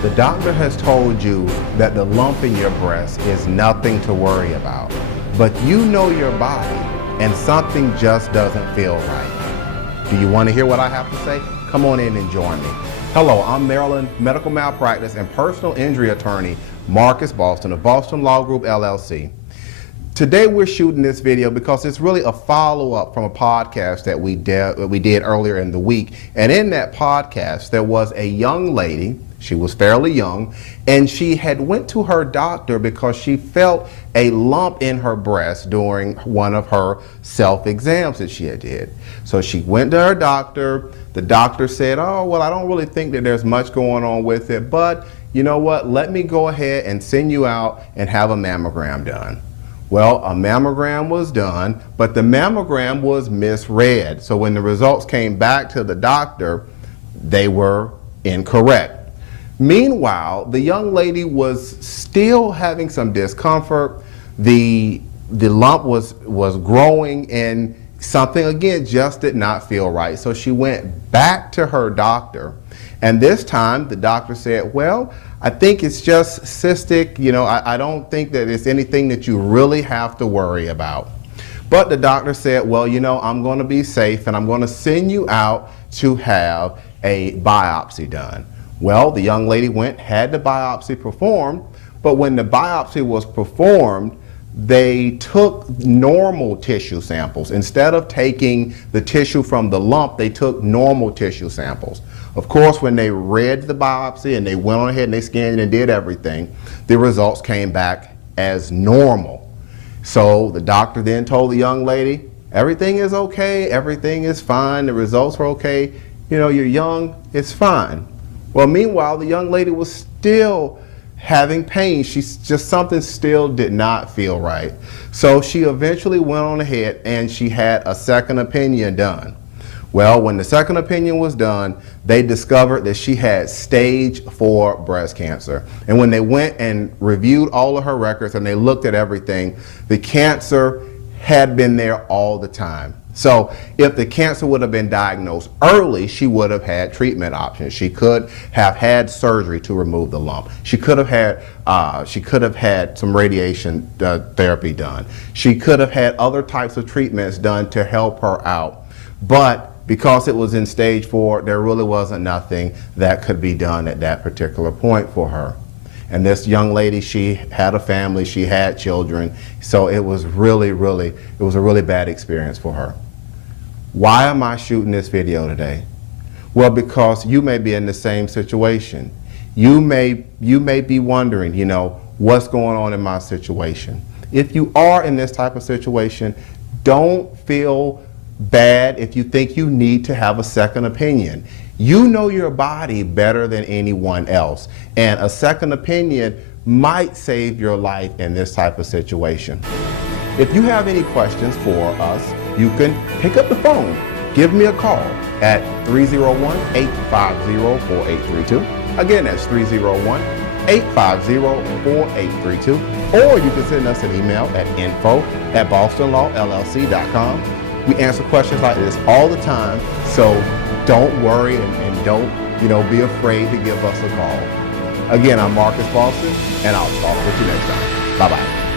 The doctor has told you that the lump in your breast is nothing to worry about, but you know your body and something just doesn't feel right. Do you want to hear what I have to say? Come on in and join me. Hello, I'm Maryland medical malpractice and personal injury attorney Marcus Boston of Boston Law Group LLC. Today we're shooting this video because it's really a follow-up from a podcast that we did earlier in the week. And in that podcast there was a young lady, she was fairly young, and she had went to her doctor because she felt a lump in her breast during one of her self-exams that she had did. So she went to her doctor. The doctor said, oh, well, I don't really think that there's much going on with it, but you know what, let me go ahead and send you out and have a mammogram done. Well, a mammogram was done, but the mammogram was misread. So when the results came back to the doctor, they were incorrect. Meanwhile, the young lady was still having some discomfort. The lump was growing and something, again, just did not feel right. So she went back to her doctor, and this time the doctor said, well, I think it's just cystic, you know, I don't think that it's anything that you really have to worry about. But the doctor said, well, you know, I'm going to be safe and I'm going to send you out to have a biopsy done. Well, the young lady went, had the biopsy performed, but when the biopsy was performed, they took normal tissue samples. Instead of taking the tissue from the lump, they took normal tissue samples. Of course, when they read the biopsy and they went on ahead and they scanned it and did everything, the results came back as normal. So the doctor then told the young lady, everything is okay, everything is fine, the results are okay, you know, you're young, it's fine. Well, meanwhile, the young lady was still having pain. Something still did not feel right. So she eventually went on ahead and she had a second opinion done. Well, when the second opinion was done, they discovered that she had stage 4 breast cancer. And when they went and reviewed all of her records and they looked at everything, the cancer had been there all the time. So if the cancer would have been diagnosed early, she would have had treatment options. She could have had surgery to remove the lump. She could have had some radiation therapy done. She could have had other types of treatments done to help her out. But because it was in stage 4, there really wasn't nothing that could be done at that particular point for her. And this young lady, she had a family, she had children, so it was a really bad experience for her. Why am I shooting this video today? Well, because you may be in the same situation. You may be wondering, you know, what's going on in my situation. If you are in this type of situation, don't feel bad if you think you need to have a second opinion. You know your body better than anyone else, and a second opinion might save your life in this type of situation. If you have any questions for us, you can pick up the phone. Give me a call at 301-850-4832. Again, that's 301-850-4832. Or you can send us an email at info@bostonlawllc.com. We answer questions like this all the time, so don't worry and don't, be afraid to give us a call. Again, I'm Marcus Boston, and I'll talk with you next time. Bye-bye.